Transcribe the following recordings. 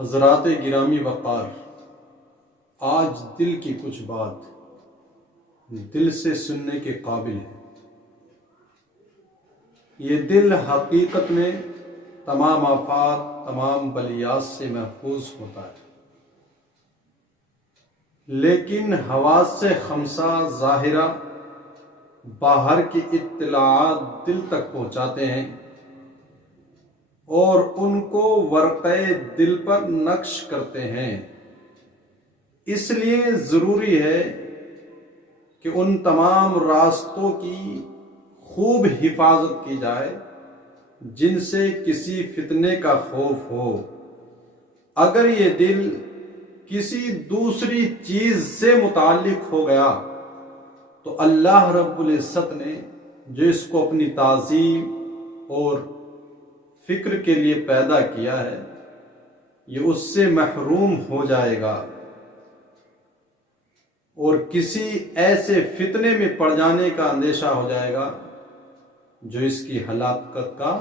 حضرات گرامی وقار، آج دل کی کچھ بات دل سے سننے کے قابل ہے۔ یہ دل حقیقت میں تمام آفات، تمام بلیات سے محفوظ ہوتا ہے، لیکن حواس خمسہ ظاہرہ باہر کی اطلاعات دل تک پہنچاتے ہیں اور ان کو ورقہ دل پر نقش کرتے ہیں۔ اس لیے ضروری ہے کہ ان تمام راستوں کی خوب حفاظت کی جائے جن سے کسی فتنے کا خوف ہو۔ اگر یہ دل کسی دوسری چیز سے متعلق ہو گیا تو اللہ رب العزت نے جو اس کو اپنی تعظیم اور فکر کے لیے پیدا کیا ہے، یہ اس سے محروم ہو جائے گا اور کسی ایسے فتنے میں پڑ جانے کا اندیشہ ہو جائے گا جو اس کی ہلاکت کا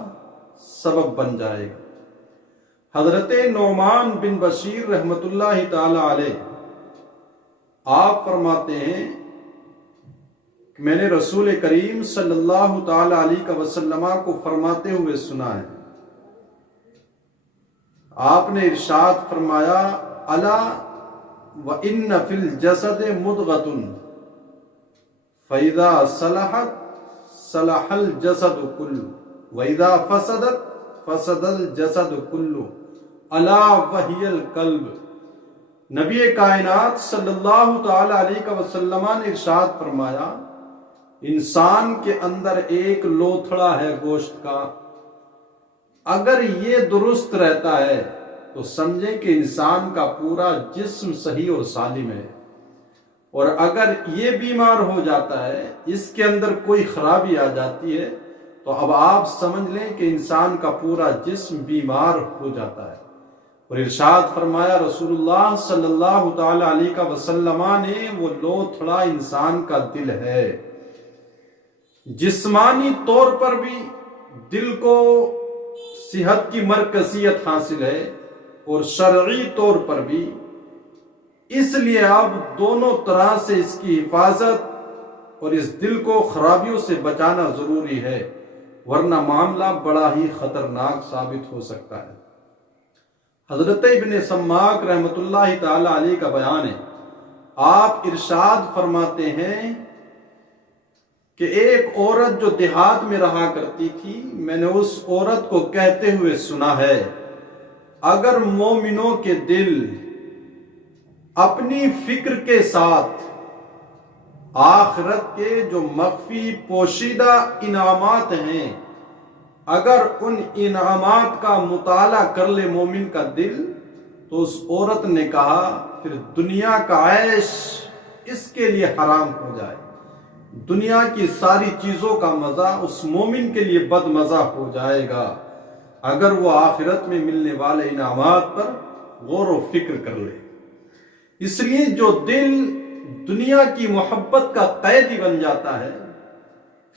سبب بن جائے گا۔ حضرت نعمان بن بشیر رحمۃ اللہ تعالی علیہ آپ فرماتے ہیں کہ میں نے رسول کریم صلی اللہ تعالی علیہ وسلم کو فرماتے ہوئے سنا ہے۔ آپ نے ارشاد فرمایا، الا وان فی الجسد مضغۃ فاذا صلحت صلح الجسد كله واذا فسدت فسد الجسد كله الا وهي القلب۔ نبی کائنات صلی اللہ تعالی علیہ وسلم نے ارشاد فرمایا، انسان کے اندر ایک لوتھڑا ہے گوشت کا، اگر یہ درست رہتا ہے تو سمجھیں کہ انسان کا پورا جسم صحیح اور سالم ہے، اور اگر یہ بیمار ہو جاتا ہے، اس کے اندر کوئی خرابی آ جاتی ہے، تو اب آپ سمجھ لیں کہ انسان کا پورا جسم بیمار ہو جاتا ہے۔ اور ارشاد فرمایا رسول اللہ صلی اللہ تعالی علیہ وسلم نے، وہ لوتھڑا انسان کا دل ہے۔ جسمانی طور پر بھی دل کو صحت کی مرکزیت حاصل ہے اور شرعی طور پر بھی، اس لیے اب دونوں طرح سے اس کی حفاظت اور اس دل کو خرابیوں سے بچانا ضروری ہے، ورنہ معاملہ بڑا ہی خطرناک ثابت ہو سکتا ہے۔ حضرت ابن سماک رحمۃ اللہ تعالی علیہ کا بیان ہے، آپ ارشاد فرماتے ہیں کہ ایک عورت جو دیہات میں رہا کرتی تھی، میں نے اس عورت کو کہتے ہوئے سنا ہے، اگر مومنوں کے دل اپنی فکر کے ساتھ آخرت کے جو مخفی پوشیدہ انعامات ہیں، اگر ان انعامات کا مطالعہ کر لے مومن کا دل، تو اس عورت نے کہا پھر دنیا کا عیش اس کے لیے حرام ہو جائے، دنیا کی ساری چیزوں کا مزہ اس مومن کے لیے بد مزہ ہو جائے گا اگر وہ آخرت میں ملنے والے انعامات پر غور و فکر کر لے۔ اس لیے جو دل دنیا کی محبت کا قیدی بن جاتا ہے،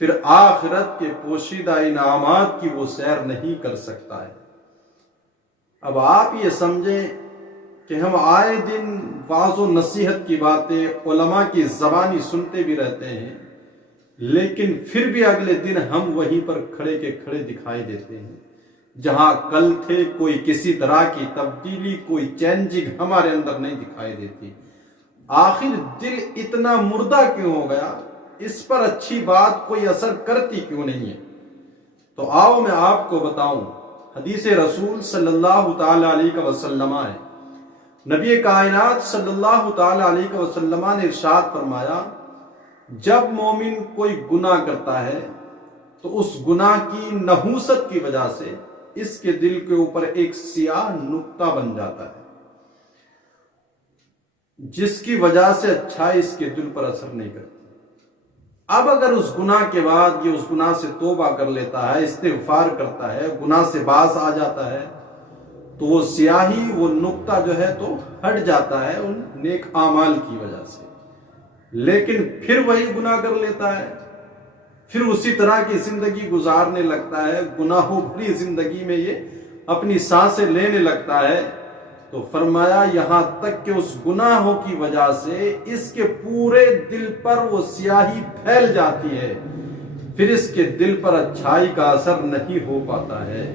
پھر آخرت کے پوشیدہ انعامات کی وہ سیر نہیں کر سکتا ہے۔ اب آپ یہ سمجھیں کہ ہم آئے دن وعظ و نصیحت کی باتیں علماء کی زبانی سنتے بھی رہتے ہیں، لیکن پھر بھی اگلے دن ہم وہیں پر کھڑے کے کھڑے دکھائی دیتے ہیں۔ جہاں کل تھے، کوئی کسی طرح کی تبدیلی، کوئی چینجنگ ہمارے اندر نہیں دکھائی دیتی۔ آخر دل اتنا مردہ کیوں ہو گیا؟ اس پر اچھی بات کوئی اثر کرتی کیوں نہیں ہے؟ تو آؤ میں آپ کو بتاؤں، حدیث رسول صلی اللہ تعالی علیہ وسلم ہے، نبی کائنات صلی اللہ تعالی علیہ وسلم نے ارشاد فرمایا، جب مومن کوئی گناہ کرتا ہے تو اس گناہ کی نحوست کی وجہ سے اس کے دل کے اوپر ایک سیاہ نقطہ بن جاتا ہے، جس کی وجہ سے اچھائی اس کے دل پر اثر نہیں کرتی۔ اب اگر اس گناہ کے بعد یہ اس گناہ سے توبہ کر لیتا ہے، استغفار کرتا ہے، گناہ سے باز آ جاتا ہے، تو وہ سیاہی، وہ نقطہ جو ہے تو ہٹ جاتا ہے ان نیک اعمال کی وجہ سے، لیکن پھر وہی گناہ کر لیتا ہے، پھر اسی طرح کی زندگی گزارنے لگتا ہے، گناہوں بھری زندگی میں یہ اپنی سانسیں لینے لگتا ہے، تو فرمایا یہاں تک کہ اس گناہوں کی وجہ سے اس کے پورے دل پر وہ سیاہی پھیل جاتی ہے، پھر اس کے دل پر اچھائی کا اثر نہیں ہو پاتا ہے۔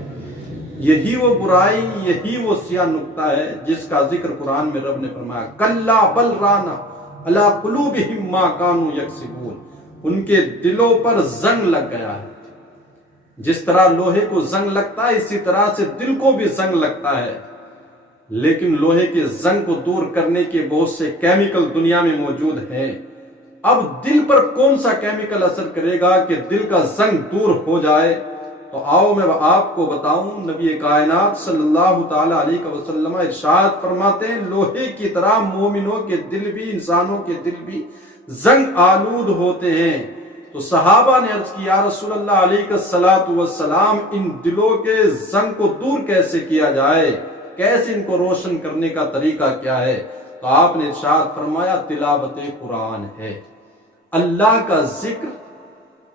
یہی وہ برائی، یہی وہ سیاہ نقطہ ہے جس کا ذکر قرآن میں رب نے فرمایا کلا بل رانا علی قلوبہم ما کانوا یکسبون، ان کے دلوں پر زنگ لگ گیا ہے۔ جس طرح لوہے کو زنگ لگتا ہے اسی طرح سے دل کو بھی زنگ لگتا ہے، لیکن لوہے کے زنگ کو دور کرنے کے بہت سے کیمیکل دنیا میں موجود ہیں۔ اب دل پر کون سا کیمیکل اثر کرے گا کہ دل کا زنگ دور ہو جائے؟ تو آؤ میں آپ کو بتاؤں، نبی کائنات صلی اللہ تعالی علیہ وسلم ارشاد فرماتے ہیں لوہے کی طرح مومنوں کے دل بھی، انسانوں کے دل بھی زنگ آلود ہوتے ہیں۔ تو صحابہ نے عرض کی یا رسول اللہ علیہ الصلوۃ والسلام، ان دلوں کے زنگ کو دور کیسے کیا جائے، کیسے ان کو روشن کرنے کا طریقہ کیا ہے؟ تو آپ نے ارشاد فرمایا تلاوت قرآن ہے۔ اللہ کا ذکر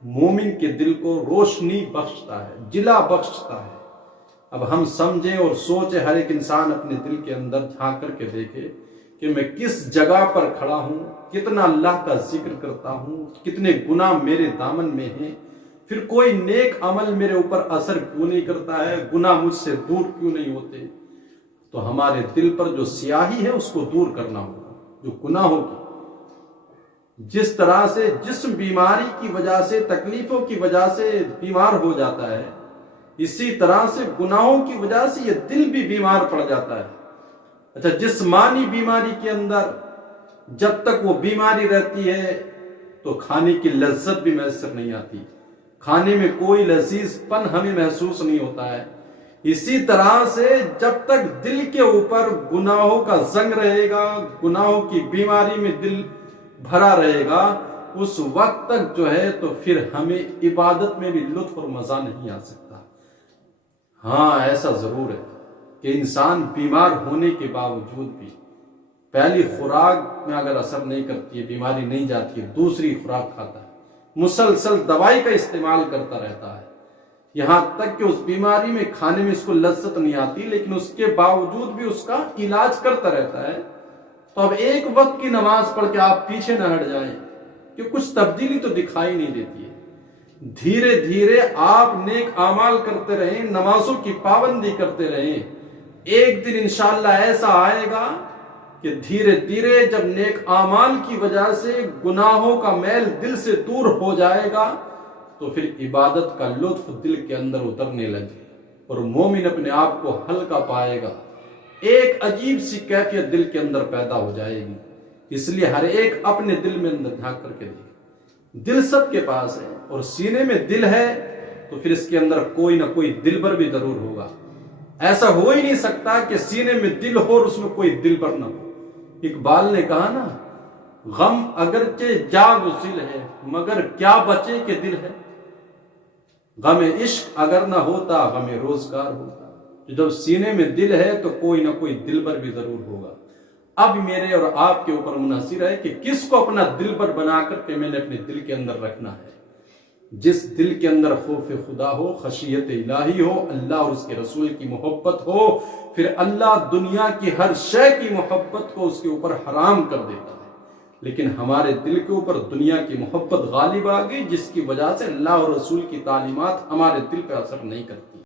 مومن کے دل کو روشنی بخشتا ہے، جلا بخشتا ہے۔ اب ہم سمجھیں اور سوچیں، ہر ایک انسان اپنے دل کے اندر جھانک کر کے دیکھے کہ میں کس جگہ پر کھڑا ہوں، کتنا اللہ کا ذکر کرتا ہوں، کتنے گناہ میرے دامن میں ہیں، پھر کوئی نیک عمل میرے اوپر اثر کیوں نہیں کرتا ہے، گناہ مجھ سے دور کیوں نہیں ہوتے؟ تو ہمارے دل پر جو سیاہی ہے اس کو دور کرنا ہوگا، جو گناہوں کی جس طرح سے جسم بیماری کی وجہ سے، تکلیفوں کی وجہ سے بیمار ہو جاتا ہے، اسی طرح سے گناہوں کی وجہ سے یہ دل بھی بیمار پڑ جاتا ہے۔ اچھا، جسمانی بیماری کے اندر جب تک وہ بیماری رہتی ہے تو کھانے کی لذت بھی میسر نہیں آتی، کھانے میں کوئی لذیذ پن ہمیں محسوس نہیں ہوتا ہے۔ اسی طرح سے جب تک دل کے اوپر گناہوں کا زنگ رہے گا، گناہوں کی بیماری میں دل بھرا رہے گا، اس وقت تک جو ہے تو پھر ہمیں عبادت میں بھی لطف اور مزہ نہیں آ سکتا۔ ہاں، ایسا ضرور ہے کہ انسان بیمار ہونے کے باوجود بھی پہلی خوراک میں اگر اثر نہیں کرتی ہے، بیماری نہیں جاتی ہے، دوسری خوراک کھاتا ہے، مسلسل دوائی کا استعمال کرتا رہتا ہے، یہاں تک کہ اس بیماری میں کھانے میں اس کو لذت نہیں آتی، لیکن اس کے باوجود بھی اس کا علاج کرتا رہتا ہے۔ تو اب ایک وقت کی نماز پڑھ کے آپ پیچھے نہ ہٹ جائیں کہ کچھ تبدیلی تو دکھائی نہیں دیتی ہے۔ دھیرے دھیرے آپ نیک اعمال کرتے رہیں، نمازوں کی پابندی کرتے رہیں، ایک دن انشاءاللہ ایسا آئے گا کہ دھیرے دھیرے جب نیک اعمال کی وجہ سے گناہوں کا میل دل سے دور ہو جائے گا تو پھر عبادت کا لطف دل کے اندر اترنے لگے اور مومن اپنے آپ کو ہلکا پائے گا، ایک عجیب سی کیفیت دل کے اندر پیدا ہو جائے گی۔ اس لیے ہر ایک اپنے دل میں اندر جھانک کر کے دیکھے، دل سب کے پاس ہے اور سینے میں دل ہے تو پھر اس کے اندر کوئی نہ کوئی دلبر بھی ضرور ہوگا۔ ایسا ہو ہی نہیں سکتا کہ سینے میں دل ہو اور اس میں کوئی دلبر نہ ہو۔ اقبال نے کہا نا، غم اگرچہ جا گسل ہے مگر کیا بچے کہ دل ہے، غم عشق اگر نہ ہوتا غم روزگار ہوتا۔ جب سینے میں دل ہے تو کوئی نہ کوئی دلبر بھی ضرور ہوگا۔ اب میرے اور آپ کے اوپر منحصر ہے کہ کس کو اپنا دلبر بنا کر کے میں نے اپنے دل کے اندر رکھنا ہے۔ جس دل کے اندر خوف خدا ہو، خشیت الہی ہو، اللہ اور اس کے رسول کی محبت ہو، پھر اللہ دنیا کی ہر شے کی محبت کو اس کے اوپر حرام کر دیتا ہے۔ لیکن ہمارے دل کے اوپر دنیا کی محبت غالب آ گئی، جس کی وجہ سے اللہ اور رسول کی تعلیمات ہمارے دل پہ اثر نہیں کرتی۔